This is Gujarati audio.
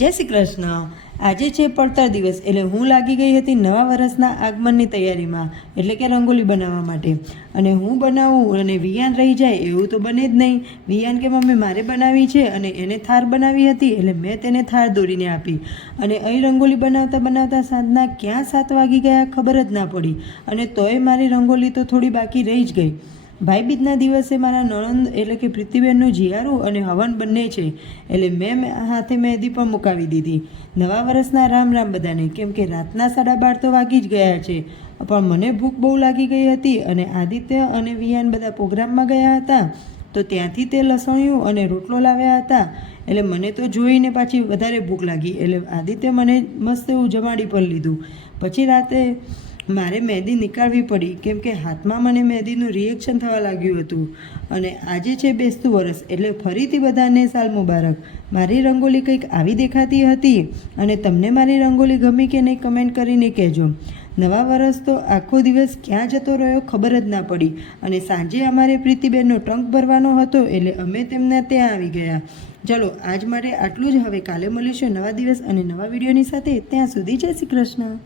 જય શ્રી કૃષ્ણ। આજે છે પડતર દિવસ, એટલે હું લાગી ગઈ હતી નવા વર્ષના આગમનની તૈયારીમાં, એટલે કે રંગોલી બનાવવા માટે। અને હું બનાવું અને વિયાન રહી જાય એવું તો બને જ નહીં। વિયાન કે મમ્મી મારે બનાવી છે, અને એને થાર બનાવી હતી, એટલે મેં તેને થાર દોરીને આપી। અને અહીં રંગોલી બનાવતા બનાવતા સાંજના ક્યાં 7 વાગી ગયા ખબર જ ના પડી, અને તોય મારી રંગોલી તો થોડી બાકી રહી જ ગઈ। ભાઈબીજના દિવસે મારા નણંદ એટલે કે પ્રીતિબેનનું જીયારું અને હવન બંને છે, એટલે મેં હાથે મહેંદી પણ મુકાવી દીધી। નવા વર્ષના રામ રામ બધાને, કેમ કે રાતના 12:30 તો વાગી જ ગયા છે, પણ મને ભૂખ બહુ લાગી ગઈ હતી। અને આદિત્ય અને વિયાન બધા પ્રોગ્રામમાં ગયા હતા, તો ત્યાંથી તે લસણિયું અને રોટલો લાવ્યા હતા, એટલે મને તો જોઈને પાછી વધારે ભૂખ લાગી, એટલે આદિત્ય મને મસ્ત એવું જમાડી પણ લીધું। પછી રાતે મારે મહેંદી નીકાળવી પડી, કેમ કે હાથમાં મને મહેંદીનું રિએક્શન થવા લાગ્યું હતું। અને આજે છે બેસતું વરસ, એટલે ફરીથી બધાને સાલ મુબારક। મારી રંગોલી કંઈક આવી દેખાતી હતી, અને તમને મારી રંગોલી ગમી કે નહીં કમેન્ટ કરીને કહેજો। નવા વરસ તો આખો દિવસ ક્યાં જતો રહ્યો ખબર જ ના પડી, અને સાંજે અમારે પ્રીતિબેનનો ટ્રંક ભરવાનો હતો, એટલે અમે તેમને ત્યાં આવી ગયા। ચલો આજ માટે આટલું જ। હવે કાલે મળીશું નવા દિવસ અને નવા વિડીયોની સાથે। ત્યાં સુધી જય શ્રી કૃષ્ણ।